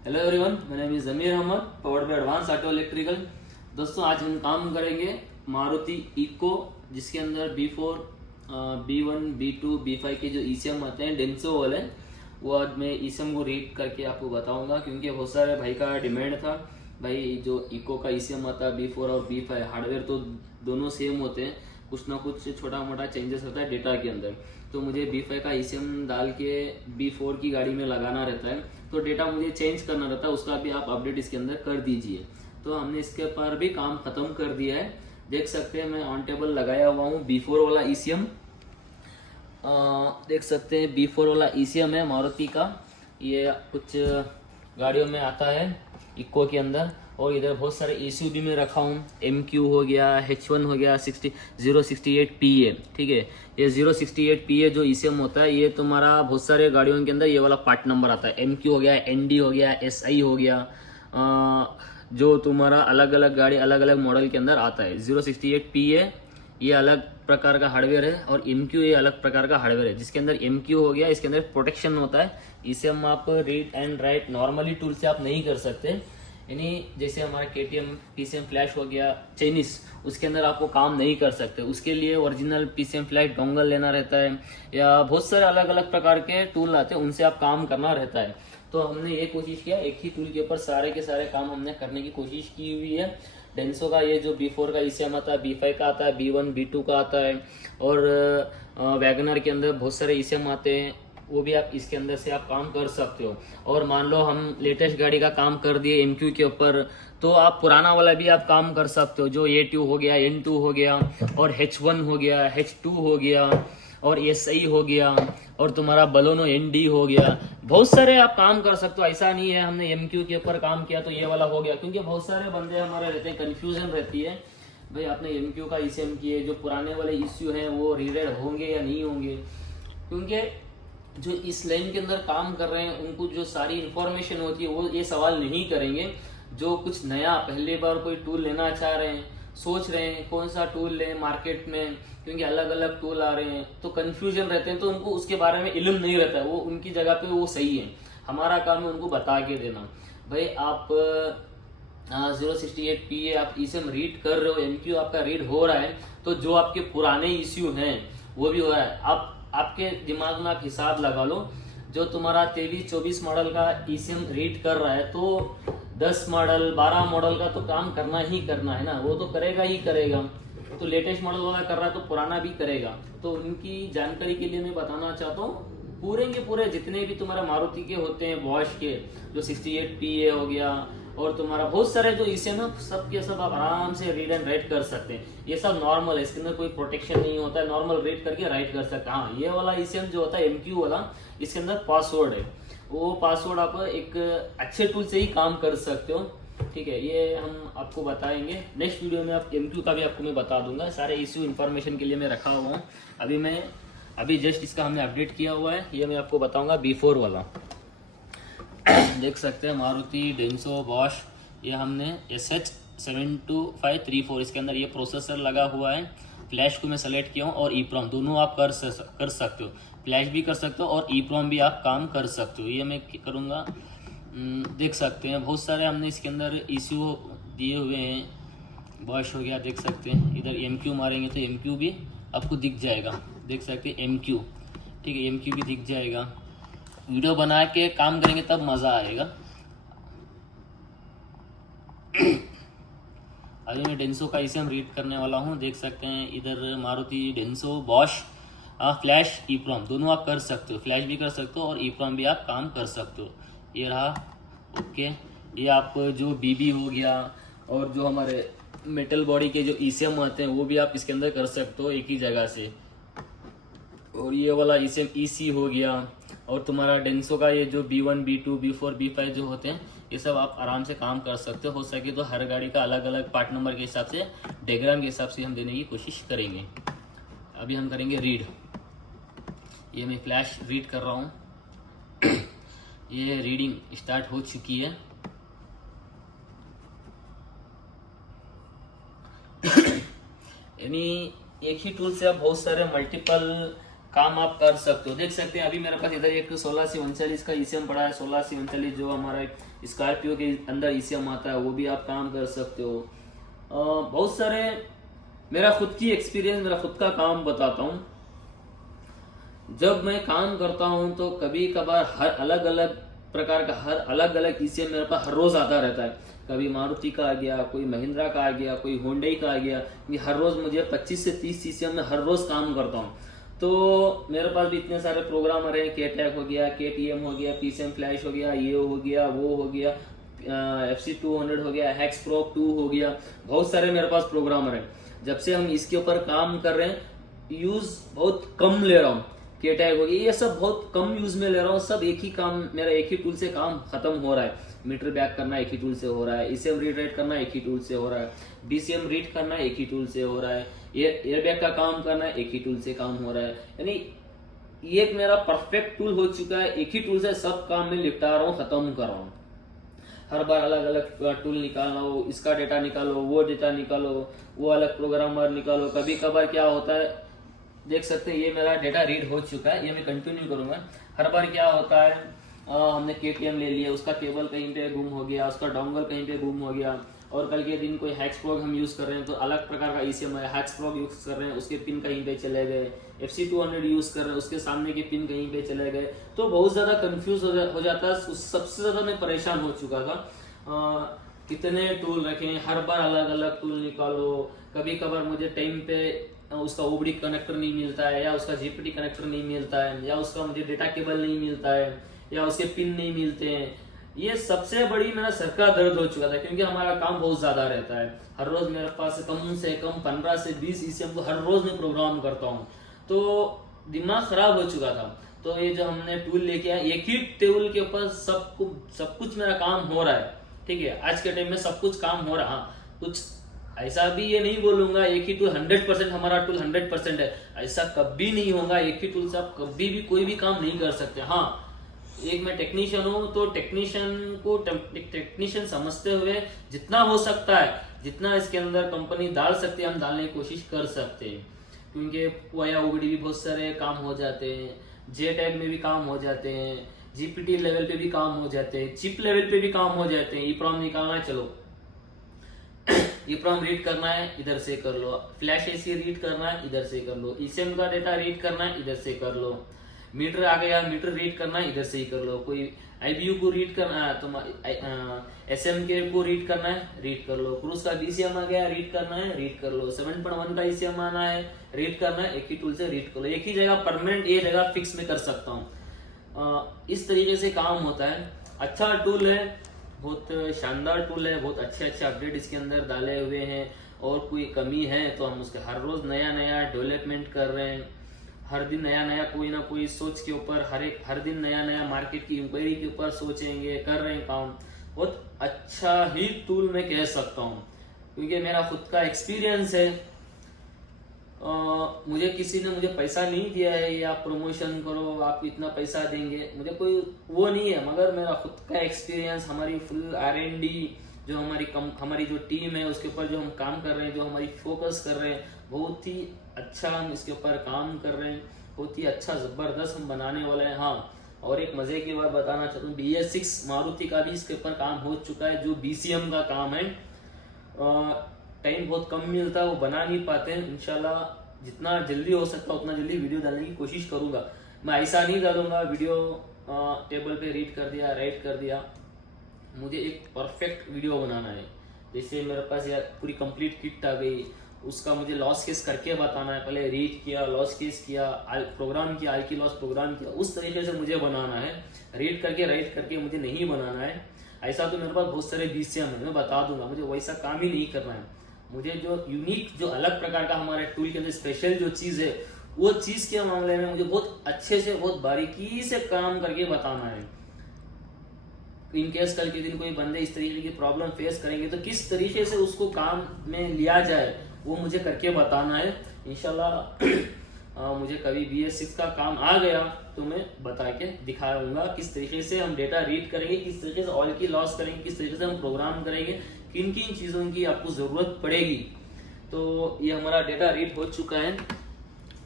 Hello everyone, मेरा name is Zameer Ahmed, powered by advance auto electrical. दोस्तों, आज हम काम करेंगे मारुति इको, जिसके अंदर B4, B1, B2, B5 के जो ईसीएम आते हैं डेंसो वाले, वो आज मैं ईसीएम को रीड करके आपको बताऊंगा, क्योंकि बहुत सारे भाई का डिमांड था। भाई, जो इको का ईसीएम आता है B4 और B5, हार्डवेयर तो दोनों सेम होते हैं, कुछ ना कुछ छोटा मोटा चेंजेस होता है डेटा के अंदर। तो मुझे B5 का ईसीएम डाल के B4 की गाड़ी में लगाना रहता है, तो डेटा मुझे चेंज करना रहता है, उसका भी आप अपडेट इसके अंदर कर दीजिए। तो हमने इसके पर भी काम खत्म कर दिया है। देख सकते हैं, मैं ऑन टेबल लगाया हुआ हूँ B4 वाला ईसीएम। देख सकते हैं B4 वाला ईसीएम है मारुति का। ये कुछ गाड़ियों में आता है इको के अंदर, और इधर बहुत सारे ECU भी मैं रखा हूँ। MQ हो गया, H1 हो गया, 068PA। ठीक है, ये 068PA जो ECM होता है, ये तुम्हारा बहुत सारे गाड़ियों के अंदर ये वाला पार्ट नंबर आता है। MQ हो गया, ND हो गया, SI हो गया, जो तुम्हारा अलग अलग गाड़ी अलग अलग मॉडल के अंदर आता है। 068PA ये अलग प्रकार का हार्डवेयर है, और MQ ये अलग प्रकार का हार्डवेयर है। जिसके अंदर MQ हो गया, इसके अंदर प्रोटेक्शन होता है। इसे हम आप read and right normally tool से आप नहीं कर सकते, यानी जैसे हमारा KTM PCM फ्लैश हो गया चाइनीस, उसके अंदर आपको काम नहीं कर सकते। उसके लिए ओरिजिनल PCM फ्लैश डोंगल लेना रहता है, या बहुत सारे अलग अलग प्रकार के टूल आते हैं, उनसे आप काम करना रहता है। तो हमने ये कोशिश किया, एक ही टूल के ऊपर सारे के सारे काम हमने करने की कोशिश की हुई है। डेंसो का ये जो B4 का ECM आता है, B5 का आता है, B1 B2 का आता है, और वैगनर के अंदर बहुत सारे ECM आते हैं, वो भी आप इसके अंदर से आप काम कर सकते हो। और मान लो हम लेटेस्ट गाड़ी का काम कर दिए MQ के ऊपर, तो आप पुराना वाला भी आप काम कर सकते हो, जो A2 हो गया, N2 हो गया, और H1 हो गया, H2 हो गया, और SI हो गया, और तुम्हारा बलोनो ND हो गया। बहुत सारे आप काम कर सकते हो। ऐसा नहीं है हमने MQ के ऊपर काम किया तो ये वाला हो गया, क्योंकि बहुत सारे बंदे हमारे रहते हैं, कंफ्यूजन रहती है, भाई आपने MQ का ECM किए, जो पुराने वाले इश्यू हैं वो रीडेड होंगे या नहीं होंगे। क्योंकि जो इस लाइन के अंदर काम कर रहे हैं, उनको जो सारी इंफॉर्मेशन होती है वो ये सवाल नहीं करेंगे। जो कुछ नया पहली बार कोई टूल लेना चाह रहे हैं, सोच रहे हैं कौन सा टूल लें मार्केट में, क्योंकि अलग अलग टूल आ रहे हैं, तो कंफ्यूजन रहते हैं, तो उनको उसके बारे में इल्म नहीं रहता है। वो उनकी जगह पे वो सही है, हमारा काम है उनको बता के देना। भाई, आप 068PA आप ECM रीड कर रहे हो, MQ आपका रीड हो रहा है, तो जो आपके पुराने इश्यू हैं वो भी हो रहा है। आप आपके दिमाग में आप हिसाब लगा लो, जो तुम्हारा 23-24 मॉडल का ECM रीड कर रहा है, तो 10 मॉडल 12 मॉडल का तो काम करना ही करना है ना, वो तो करेगा ही करेगा। तो लेटेस्ट मॉडल वाला कर रहा है तो पुराना भी करेगा। तो उनकी जानकारी के लिए मैं बताना चाहता हूँ, पूरे के पूरे जितने भी तुम्हारे मारुति के होते हैं, बॉश के जो 68PA हो गया, और तुम्हारा बहुत सारे जो ECM है, सब के सब आप आराम से रीड एंड राइट कर सकते हैं। ये सब नॉर्मल है, इसके अंदर कोई प्रोटेक्शन नहीं होता है, नॉर्मल रीड करके राइट कर सकते हैं। हाँ, ये वाला ECM जो होता है MQ वाला, इसके अंदर पासवर्ड है, वो पासवर्ड आप एक अच्छे टूल से ही काम कर सकते हो। ठीक है, ये हम आपको बताएंगे नेक्स्ट वीडियो में। आप MQ का भी आपको मैं बता दूंगा, सारे इश्यू इन्फॉर्मेशन के लिए मैं रखा हुआ हूँ। अभी जस्ट इसका हमने अपडेट किया हुआ है, ये मैं आपको बताऊंगा B4 वाला। देख सकते हैं मारुति डेंसो बॉश, ये हमने SH72534, इसके अंदर ये प्रोसेसर लगा हुआ है। फ्लैश को मैं सेलेक्ट किया हूँ, और EEPROM दोनों आप कर सकते हो, फ्लैश भी कर सकते हो और EEPROM भी आप काम कर सकते हो। ये मैं करूँगा। देख सकते हैं बहुत सारे हमने इसके अंदर इश्यू दिए हुए हैं। बॉश हो गया, देख सकते हैं, इधर MQ मारेंगे तो MQ भी आपको दिख जाएगा। देख सकते हैं MQ, ठीक है, MQ भी दिख जाएगा। वीडियो बना के काम करेंगे तब मज़ा आएगा। अभी मैं डेंसो का ECM रीड करने वाला हूँ। देख सकते हैं इधर Maruti Denso Bosch, flash EEPROM दोनों आप कर सकते हो, फ्लैश भी कर सकते हो और EEPROM भी आप काम कर सकते हो। ये रहा, ओके। ये आप जो BB हो गया, और जो हमारे मेटल बॉडी के जो ECM आते हैं, वो भी आप इसके अंदर कर सकते हो एक ही जगह से। और ये वाला ECM EC हो गया, और तुम्हारा डेंसो का ये जो B1 B2 B4 B5 जो होते हैं, ये सब आप आराम से काम कर सकते हो सके तो हर गाड़ी का अलग अलग पार्ट नंबर के हिसाब से, डायग्राम के हिसाब से हम देने की कोशिश करेंगे। अभी हम करेंगे रीड। ये मैं फ्लैश रीड कर रहा हूँ। ये रीडिंग स्टार्ट हो चुकी है। यानी एक ही टूल से आप बहुत सारे मल्टीपल काम आप कर सकते हो। देख सकते हैं अभी मेरे पास इधर एक 1639 का ईसीएम पड़ा है। 1639 जो हमारा स्कॉर्पियो के अंदर ईसीएम आता है, वो भी आप काम कर सकते हो। बहुत सारे मेरा खुद की एक्सपीरियंस, मेरा खुद का काम बताता हूँ। जब मैं काम करता हूँ तो कभी कभार हर अलग अलग प्रकार का, हर अलग अलग ईसीएम मेरे पास हर रोज आता रहता है। कभी मारुति का आ गया, कोई महिंद्रा का आ गया, कोई होंडई का आ गया। हर रोज मुझे 25 से 30 ईसीएम में हर रोज काम करता हूँ। तो मेरे पास भी इतने सारे प्रोग्रामर हैं, के-टैक हो गया, के-टी-एम हो गया, पीसीएम फ्लैश हो गया, ये हो गया, वो हो गया, FC200 हो गया, हैक्स प्रो 2 हो गया। बहुत सारे मेरे पास प्रोग्रामर हैं। जब से हम इसके ऊपर काम कर रहे हैं, यूज बहुत कम ले रहा हूँ। के-टैग हो गया, ये सब बहुत कम यूज में ले रहा हूँ। सब एक ही काम, मेरा एक ही टूल से काम खत्म हो रहा है। मीटर बैक करना एक ही टूल से हो रहा है, ईसीएम रीड राइट करना एक ही टूल से हो रहा है, बीसीएम रीड करना एक ही टूल से हो रहा है, एयर बैग का काम करना एक ही टूल से काम हो रहा है। यानी ये एक मेरा परफेक्ट टूल हो चुका है। एक ही टूल से सब काम में निपटा रहा हूँ, खत्म कर रहा हूँ। हर बार अलग अलग टूल निकालना हो, इसका डेटा निकालो, वो डेटा निकालो, वो अलग प्रोग्रामर निकालो। कभी कभार क्या होता है, देख सकते हैं ये मेरा डेटा रीड हो चुका है, ये मैं कंटिन्यू करूंगा। हर बार क्या होता है, हमने के-टी-एम ले लिया, उसका केबल कहीं पे गुम हो गया, उसका डोंगल कहीं पे गुम हो गया, और कल के दिन कोई हैक्स प्रो हम यूज कर रहे हैं तो अलग प्रकार का ईसीएम है, हैक्स प्रो यूज कर रहे हैं, उसके पिन कहीं पे चले गए, FC200 यूज कर रहे हैं, उसके सामने के पिन कहीं पे चले गए। तो बहुत ज्यादा कंफ्यूज हो जाता है। सबसे ज्यादा मैं परेशान हो चुका था। कितने टूल रखें, हर बार अलग अलग टूल निकालो। कभी कभार मुझे टाइम पे उसका ओबडी कनेक्टर नहीं मिलता है, या उसका जीपीटी कनेक्टर नहीं मिलता है, या उसका मुझे डेटा केबल नहीं मिलता है, या उसके पिन नहीं मिलते हैं। ये सबसे बड़ी मेरा सर का दर्द हो चुका था, क्योंकि हमारा काम बहुत ज्यादा रहता है। हर रोज मेरे पास कम से कम 15 से 20 ईसीएम को हर रोज मैं प्रोग्राम करता हूँ, तो दिमाग खराब हो चुका था। तो ये जो हमने टूल लेके आए, एक ही टूल के ऊपर सब कुछ मेरा काम हो रहा है। ठीक है, आज के टाइम में सब कुछ काम हो रहा। हाँ, कुछ ऐसा भी ये नहीं बोलूंगा एक ही टूल 100%, हमारा टूल 100% है, ऐसा कभी नहीं होगा। एक ही टूल से आप कभी भी कोई भी काम नहीं कर सकते। हाँ, एक मैं टेक्नीशियन हूँ, तो टेक्नीशियन समझते हुए जितना हो सकता है, जितना इसके अंदर कंपनी डाल सकती है, हम डालने की कोशिश कर सकते हैं। क्योंकि वाया ओबीडी भी बहुत सारे काम हो जाते हैं, जे टैग में भी काम हो जाते हैं, जीपीटी लेवल पे भी काम हो जाते हैं, चिप लेवल पे भी काम हो जाते हैं। ईप्रोम निकालना है, चलो ईप्रोम रीड करना है, इधर से कर लो। फ्लैश एसी रीड करना है, इधर से कर लो। ईसीएम का डेटा रीड करना है, इधर से कर लो। मीटर आ गया, मीटर रीड करना है, इधर से ही कर लो। कोई आईबीयू को रीड करना है, तो एसएम के को रीड करना है, रीड कर लो। क्रूज का बीसीएम आ गया, रीड करना है, रीड कर लो। 7.1 का ईसीएम आना है, रीड करना है, एक ही टूल से रीड कर लो। एक ही जगह परमानेंट, ये जगह फिक्स में कर सकता हूँ। इस तरीके से काम होता है। अच्छा टूल है, बहुत शानदार टूल है, बहुत अच्छे अच्छे अपडेट इसके अंदर डाले हुए हैं। और कोई कमी है तो हम उसके हर रोज नया नया डेवलपमेंट कर रहे हैं। हर दिन नया नया कोई ना कोई सोच के ऊपर, हर दिन नया नया मार्केट की इंक्वायरी के ऊपर सोचेंगे, कर रहे हैं काम। बहुत अच्छा ही टूल मैं कह सकता हूँ, क्योंकि मेरा खुद का एक्सपीरियंस है। मुझे किसी ने मुझे पैसा नहीं दिया है, या प्रमोशन करो आपको इतना पैसा देंगे, मुझे कोई वो नहीं है। मगर मेरा खुद का एक्सपीरियंस, हमारी फुल R&D जो हमारी जो टीम है, उसके ऊपर जो हम काम कर रहे हैं, जो हमारी फोकस कर रहे हैं, बहुत ही अच्छा हम इसके ऊपर काम कर रहे हैं। बहुत ही अच्छा जबरदस्त हम बनाने वाले हैं। हाँ, और एक मजे की बात बताना चाहता हूँ, BS6 मारुति का भी इसके ऊपर काम हो चुका है, जो BCM का काम है। टाइम बहुत कम मिलता है, वो बना नहीं पाते हैं। इंशाल्लाह जितना जल्दी हो सकता है उतना जल्दी वीडियो डालने की कोशिश करूंगा। मैं ऐसा नहीं डालूंगा वीडियो टेबल पे रीड कर दिया, राइट कर दिया। मुझे एक परफेक्ट वीडियो बनाना है। जैसे मेरे पास यार पूरी कंप्लीट किट आ गई, उसका मुझे लॉस केस करके बताना है। पहले रीड किया, लॉस केस किया, प्रोग्राम किया, आई की लॉस प्रोग्राम किया, उस तरीके से मुझे बनाना है। रीड करके राइट करके मुझे नहीं बनाना है। ऐसा तो मेरे पास बहुत सारे BCM है, मैं बता दूंगा, मुझे वैसा काम ही नहीं करना है। मुझे जो यूनिक, जो अलग प्रकार का हमारे टूल के अंदर स्पेशल जो चीज है, वो चीज के मामले में मुझे बहुत अच्छे से, बहुत बारीकी से काम करके बताना है। इन केस कल के दिन कोई बंदे इस तरीके की प्रॉब्लम फेस करेंगे तो किस तरीके से उसको काम में लिया जाए, वो मुझे करके बताना है। इंशाल्लाह मुझे कभी BS6 का काम आ गया तो मैं बता के दिखाऊंगा किस तरीके से हम डेटा रीड करेंगे, किस तरीके से ऑयल की लॉस करेंगे, किस तरीके से हम प्रोग्राम करेंगे, किन किन चीज़ों की आपको ज़रूरत पड़ेगी। तो ये हमारा डेटा रीड हो चुका है।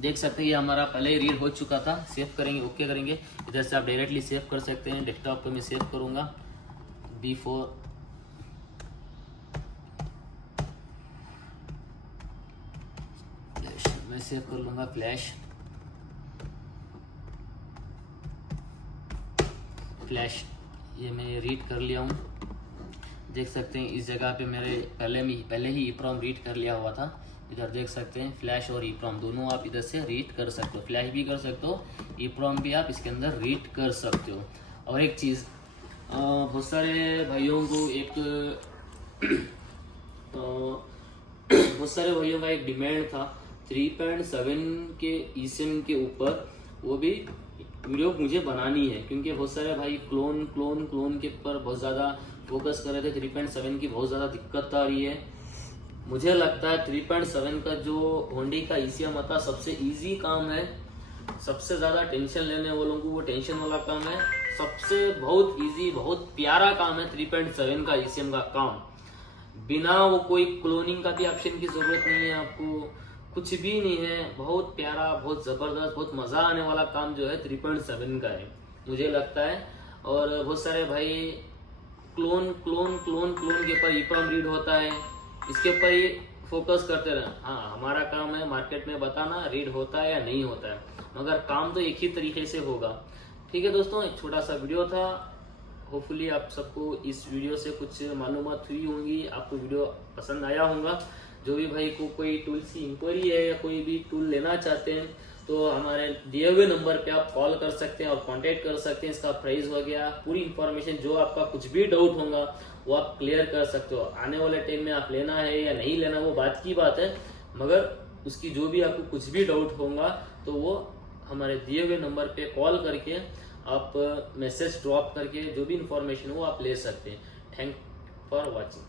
देख सकते हैं ये हमारा पहले ही रीड हो चुका था। सेव करेंगे, ओके करेंगे। इधर से आप डायरेक्टली सेव कर सकते हैं। डेस्कटॉप पे मैं सेव करूँगा D4 फ्लैश, मैं सेव कर लूँगा फ्लैश। ये मैं रीड कर लिया हूँ। देख सकते हैं इस जगह पे मेरे पहले ही EEPROM रीड कर लिया हुआ था। इधर देख सकते हैं फ्लैश और EEPROM दोनों आप इधर से रीड कर सकते हो। फ्लैश भी कर सकते हो, EEPROM भी आप इसके अंदर रीड कर सकते हो। और एक चीज़, बहुत सारे भाइयों को बहुत सारे भाइयों का एक डिमांड था 3.7 के eSIM के ऊपर, वो भी वीडियो मुझे बनानी है, क्योंकि बहुत सारे भाई क्लोन के ऊपर बहुत ज़्यादा फोकस कर रहे थे। 3.7 की बहुत ज़्यादा दिक्कत आ रही है। मुझे लगता है 3.7 का जो होंडी का eSIM आता है सबसे इजी काम है। सबसे ज़्यादा टेंशन लेने वालों को वो टेंशन वाला काम है। सबसे बहुत इजी, बहुत प्यारा काम है 3.7 का eSIM का काम। बिना वो कोई क्लोनिंग का भी ऑप्शन की ज़रूरत नहीं है आपको, कुछ भी नहीं है। बहुत प्यारा, बहुत ज़बरदस्त, बहुत मज़ा आने वाला काम जो है 3.7 का है, मुझे लगता है। और बहुत सारे भाई क्लोन के ऊपर EEPROM रीड होता है, इसके ऊपर ही फोकस करते रहे। हाँ, हमारा काम है मार्केट में बताना रीड होता है या नहीं होता है, मगर काम तो एक ही तरीके से होगा। ठीक है दोस्तों, एक छोटा सा वीडियो था। होपफुली आप सबको इस वीडियो से कुछ मालूमात हुई होंगी, आपको वीडियो पसंद आया होगा। जो भी भाई को कोई टूल्स की इंक्वायरी है या कोई भी टूल लेना चाहते हैं तो हमारे दिए हुए नंबर पे आप कॉल कर सकते हैं और कांटेक्ट कर सकते हैं। इसका प्राइस हो गया, पूरी इन्फॉर्मेशन, जो आपका कुछ भी डाउट होगा वो आप क्लियर कर सकते हो। आने वाले टाइम में आप लेना है या नहीं लेना वो बात की बात है, मगर उसकी जो भी आपको कुछ भी डाउट होगा तो वो हमारे दिए हुए नंबर पे कॉल करके आप मैसेज ड्रॉप करके जो भी इंफॉर्मेशन हो आप ले सकते हैं। Thank for watching.